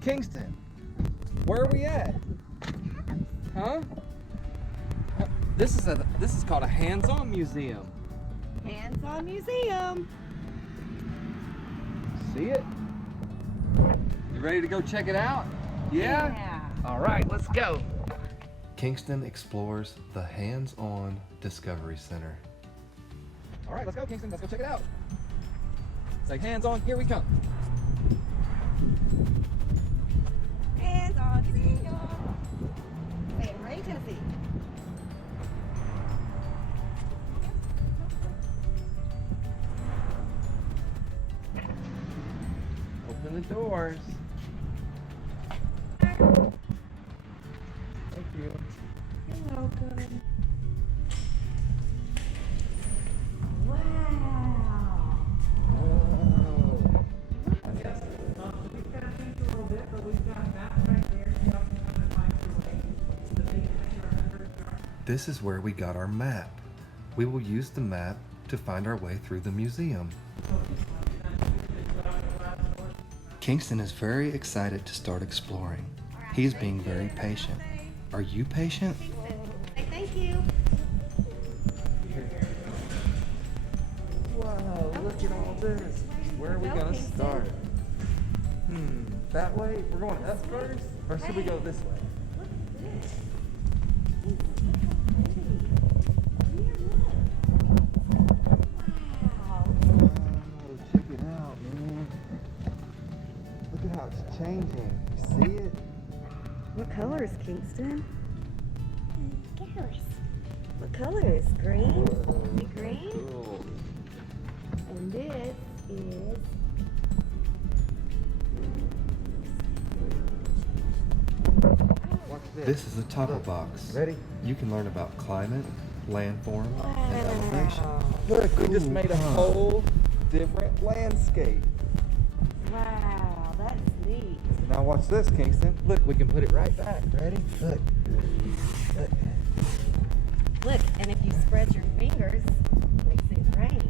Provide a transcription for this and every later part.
Kingston, where are we at? Huh? This is called a hands-on museum. Hands-on museum. See it? You ready to go check it out? Yeah? Yeah. All right, let's go. Kingston explores the Hands-On Discovery Center. All right, let's go, Kingston. Let's go check it out. Say hands-on, here we come. Hands-on museum. Wait, ready, Tennessee? Open the doors. Thank you. You're welcome. Wow. Whoa. This is where we got our map. We will use the map to find our way through the museum. Kingston is very excited to start exploring. He is being very patient. Are you patient? Say thank you. Wow, look at all this. Where are we gonna start? That way? We're going up first? Or should we go this way? Oh, check it out, man. Look at how it's changing. You see it? What color is Kingston? What color is green? Is it green? Cool. And this is Watch this. This is a toggle box. Ready? You can learn about climate, landform, and elevation. Look, we just Cool, made a huh? whole different landscape. wow, that's neat. Now watch this, Kingston. Look, we can put it right back. Ready? Look. Look. Look, and if you spread your fingers, it makes it rain.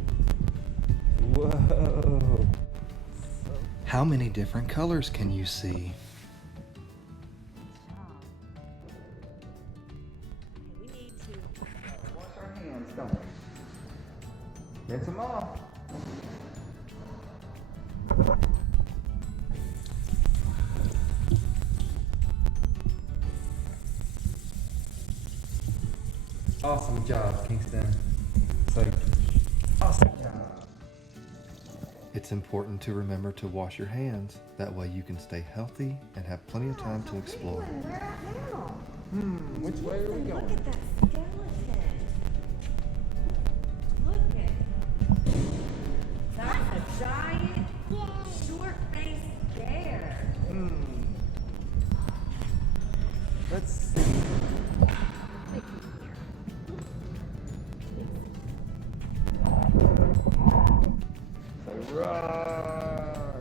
Whoa. How many different colors can you see? We need to. Wash our hands, don't we? Rinse them off. Awesome job, Kingston. So, awesome job. It's important to remember to wash your hands. That way you can stay healthy and have plenty of time to explore. We're at now. Which way are we Look going? at that skeleton. Look at. That's a giant, short-faced bear. Let's see. Say roar.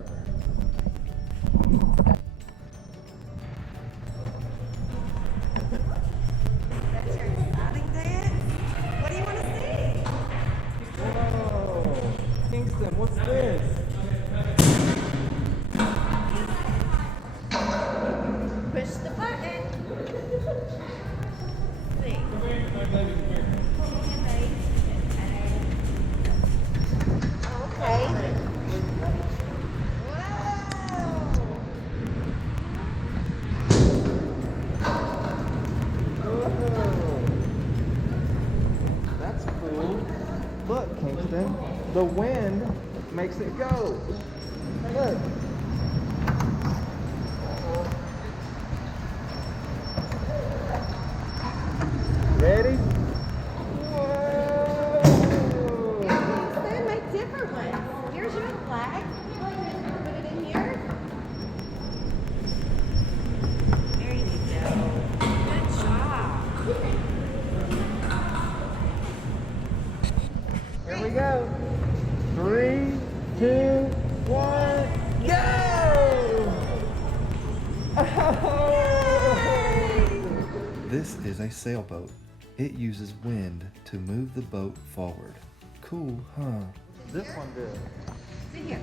That's your exciting dance? What do you want to see? Whoa. Kingston, what's this? Push the button. See. Okay. Whoa. That's cool. Look, Kingston, the wind makes it go. Look. Ready? Whoa! They make different ones. Here's your flag. Put it in here. There you go. Good job. Here we go. 3, 2, 1, go! Oh! This is a sailboat. It uses wind to move the boat forward. Cool, huh? This one did. Sit here.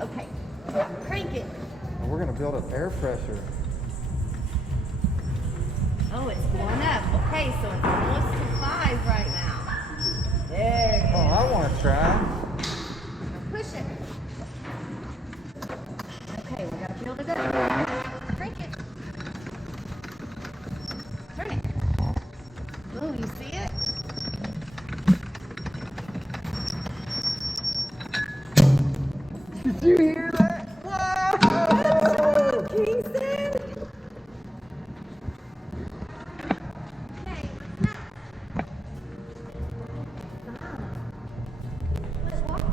Okay. Crank it. And we're gonna build up air pressure. Oh, it's going up. Okay, so it's almost to 5 right now. There. Oh, I want to try. Now push it. Okay, we gotta build it up. Crank it. Turn it. Oh, you see it? Did you hear that? Whoa! Kingston! Okay, what's next?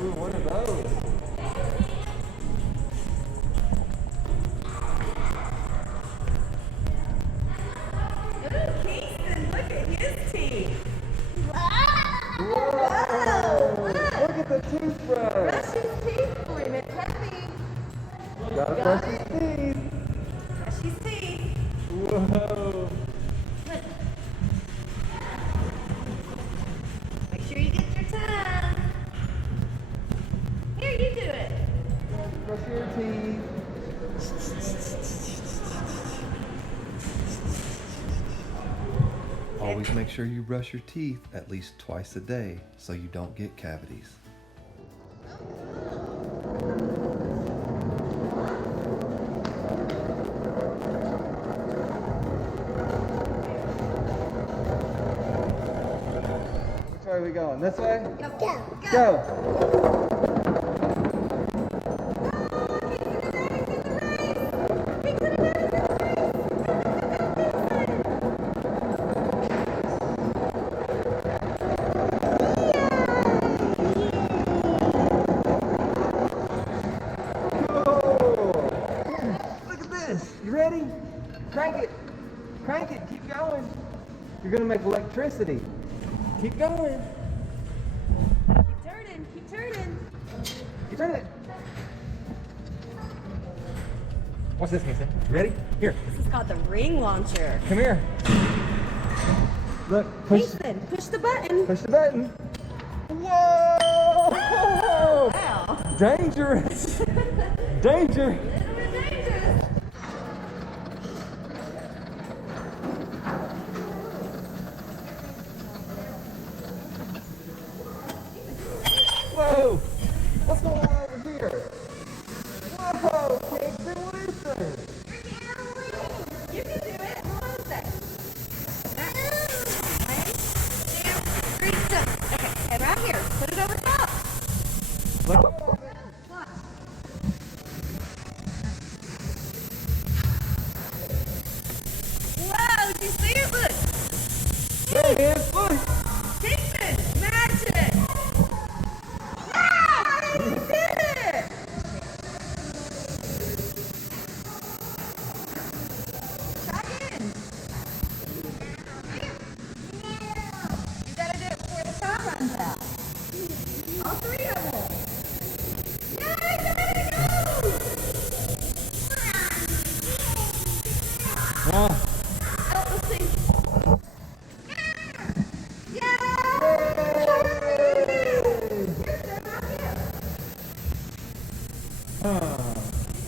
Ooh, what are those? Ooh, Kingston, look at his teeth. Whoa! Look. Look at the toothbrush. Brush his teeth for him. It's heavy. Gotta Got brush it? his teeth. Brush his teeth. Whoa! Look. Make sure you get your tongue. Here, you do it. Brush your teeth. Always make sure you brush your teeth at least twice a day so you don't get cavities. Which way are we going? This way? Go. Go! Look at this. You ready? Crank it. Crank it. Keep going. You're going to make electricity. Keep going. Keep turning. Keep turning. Keep turning it. What's this, Kingston? You ready? Here. This is called the ring launcher. Come here. Look. Push. Kingston, push the button. Push the button. Whoa! Wow. Dangerous. Danger. A little bit dangerous. Whoa! What's going on over here? Whoa! Kingston, what is this? You can do it. Hold on a sec. Reach up. Okay, and right here. Put it over top. Look. Watch. Whoa, did you see it? Look. There it is. Look. Kingston, magic. Wow, you did it. Try again. You gotta do it before the time runs out. All 3 of them. Yay, there you go. Ah. Oh, let's see. Yay!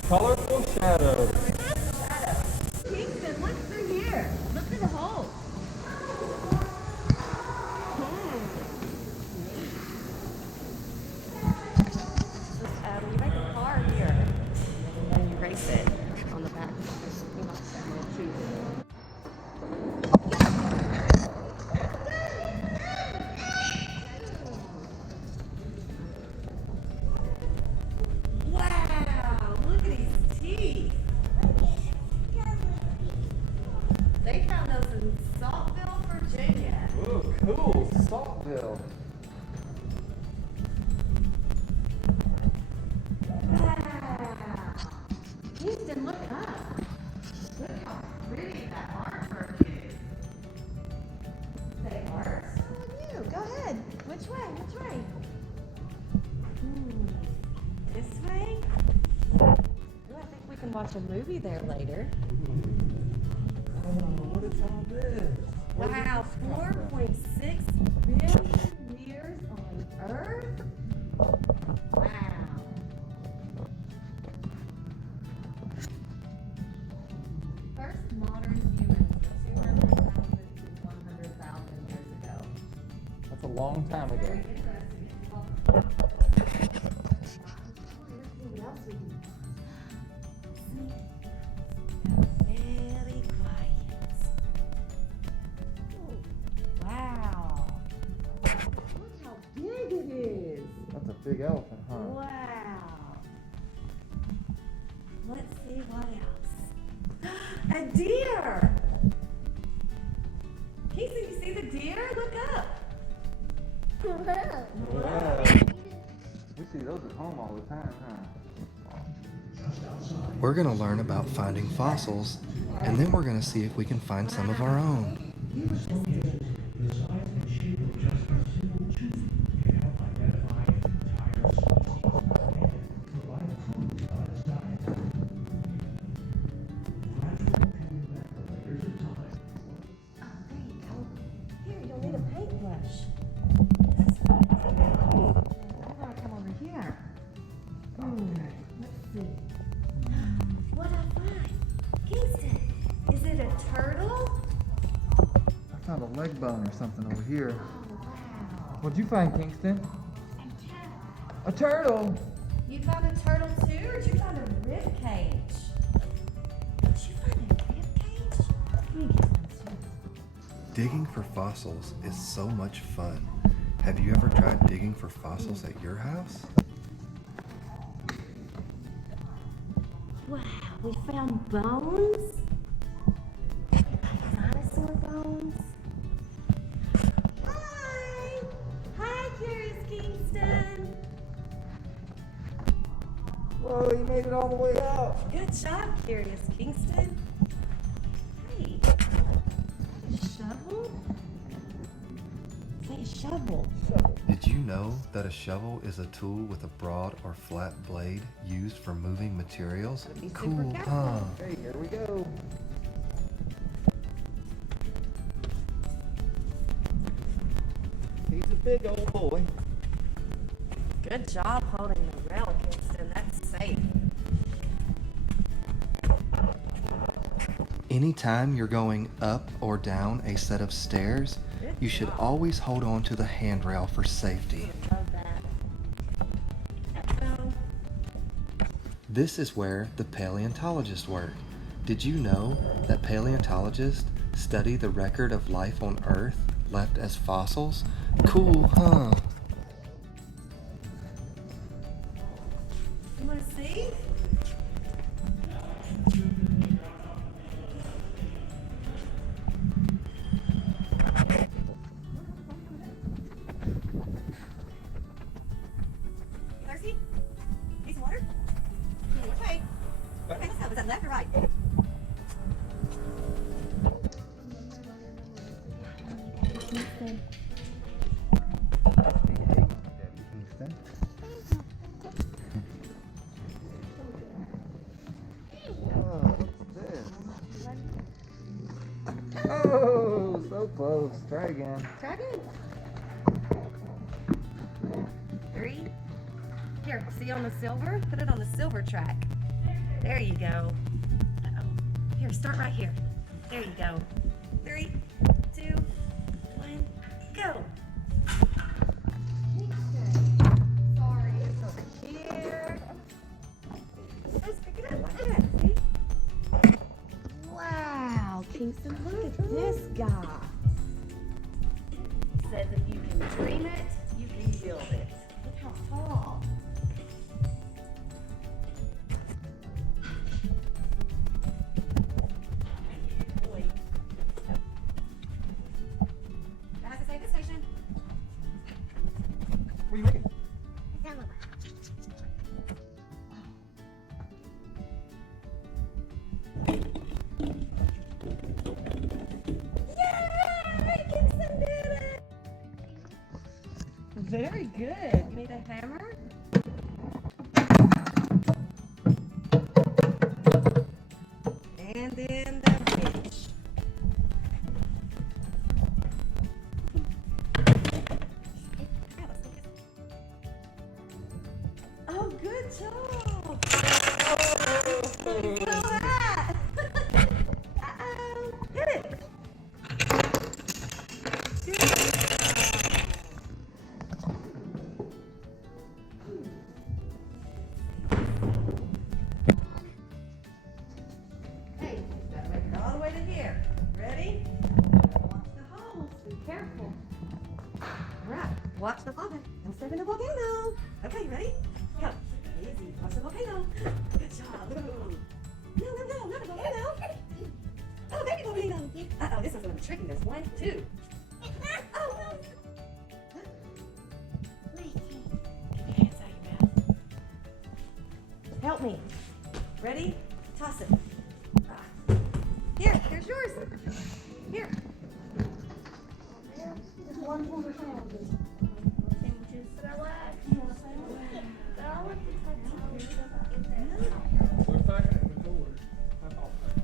Colorful shadows. Kingston, look through here. Look through the hole. You make a car here, and you race it on the back. You like that little tube. Wow, look at his teeth. They found those in Saltville, Virginia. Ooh, cool. Saltville. Wow. Kingston, look up. Look how pretty that artwork is. Say art. You, go ahead. Which way? Which way? This way? Ooh, I think we can watch a movie there later. Oh, what is all this? Wow, 4.6 billion years on Earth? time ago. Very quiet. Wow. Look how big it is. That's a big elephant, huh? Wow. Let's see what else. A deer. Kingston, you see the deer? Look up. Wow. We see those at home all the time, huh? We're going to learn about finding fossils, and then we're going to see if we can find some of our own. Here, you'll need a paintbrush. That's fine. I'm gonna come over here. Let's see. What I find? Kingston, is it a turtle? I found a leg bone or something over here. Oh, wow. What'd you find, Kingston? A turtle! You found a turtle too, or did you find a rib cage? Did you find a rib cage? Let me get one too. Digging for fossils is so much fun. Have you ever tried digging for fossils at your house? Wow, we found bones. Dinosaur bones. Hi! Hi, Curious Kingston. Whoa, you made it all the way out. Good job, Curious Kingston. Hey, is that a shovel? Say a shovel. Did you know that a shovel is a tool with a broad or flat blade used for moving materials? Gotta be super Cool, careful. huh? Hey, here we go. He's a big old boy. Good job holding the rail, Kingston. That's safe. Anytime you're going up or down a set of stairs, you should always hold on to the handrail for safety. Love that. So, This is where the paleontologists work. Did you know that paleontologists study the record of life on Earth left as fossils? Cool, huh? you want to see? Thirsty? Need some water? Which way? Okay, let's go. Is that left or right? Kingston. Kingston. Whoa, what's this? Oh, so close. Try again. Try again. 3. Here, see on the silver? Put it on the silver track. There you go. Uh-oh. Here, start right here. There you go. 3, 2, 1, go. Sorry, it's over here. Let's pick it up. Look at that. See? Wow, Kingston, look at this guy. Says if you can dream it, you can build it. Look how tall. Boy. That has to say this station. What are you making? Yay! Kingston did it! Very good. You need a hammer? And then the fish. Oh, good job! Smell that! Uh-oh! Hit it! Good. Okay, you ready? Go. Easy. Watch the volcano. Good job. No, not a volcano. Oh, baby volcano. Uh-oh, this is going to be tricky. There's 1, 2. Oh, no. Get your hands out of your mouth. Help me. Ready? Toss it. Here's yours. Here.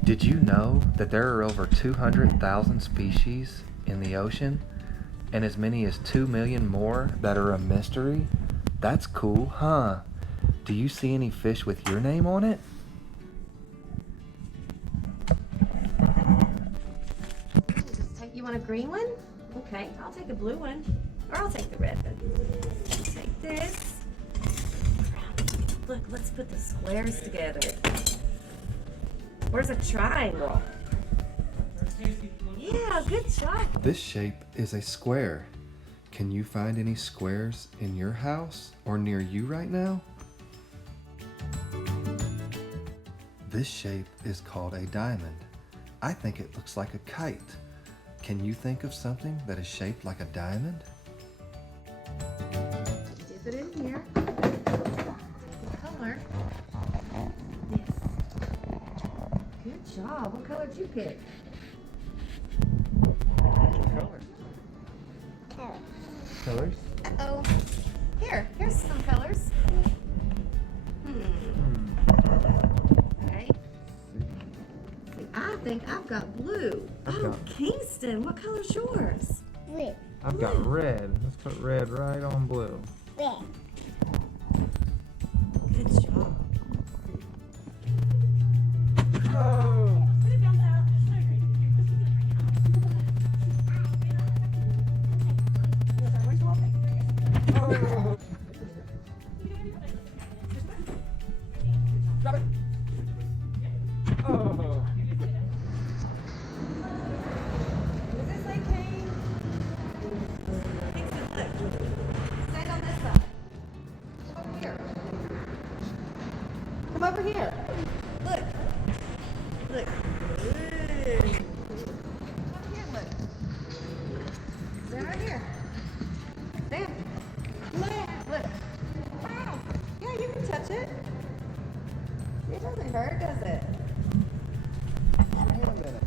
Did you know that there are over 200,000 species in the ocean and as many as 2 million more that are a mystery? That's cool, huh? Do you see any fish with your name on it? You want a green one? Okay, I'll take a blue one. Or I'll take the red one. Take this. Look, let's put the squares together. Where's a triangle? Yeah, good job. This shape is a square. Can you find any squares in your house or near you right now? This shape is called a diamond. I think it looks like a kite. Can you think of something that is shaped like a diamond? Dip it in here. Take the color. This. Good job. What color did you pick? Colors? Uh-oh. Here's some colors. Okay. See, I think I've got blue. Oh, Kingston, what color's yours? Blue. I've got red. Let's put red right on blue. Red. Good job. Oh. Oh. Drop it. Oh. Is this like Kane? Kingston, look. Stand on this side. Over here. Come over here. Look. Look. Ooh. Come here, look. Stand right here. Stand. Look. Wow. Yeah, you can touch it. It doesn't hurt, does it? Wait a minute.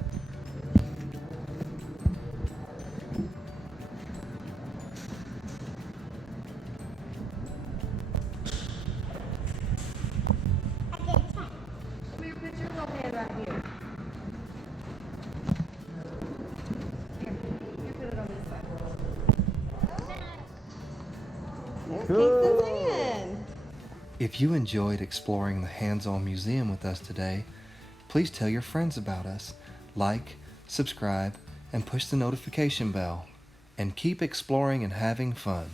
Come here, put your little hand right here. Here, put it on this side. There's Kingston's hand. If you enjoyed exploring the hands-on museum with us today, please tell your friends about us, like, subscribe, and push the notification bell. And keep exploring and having fun.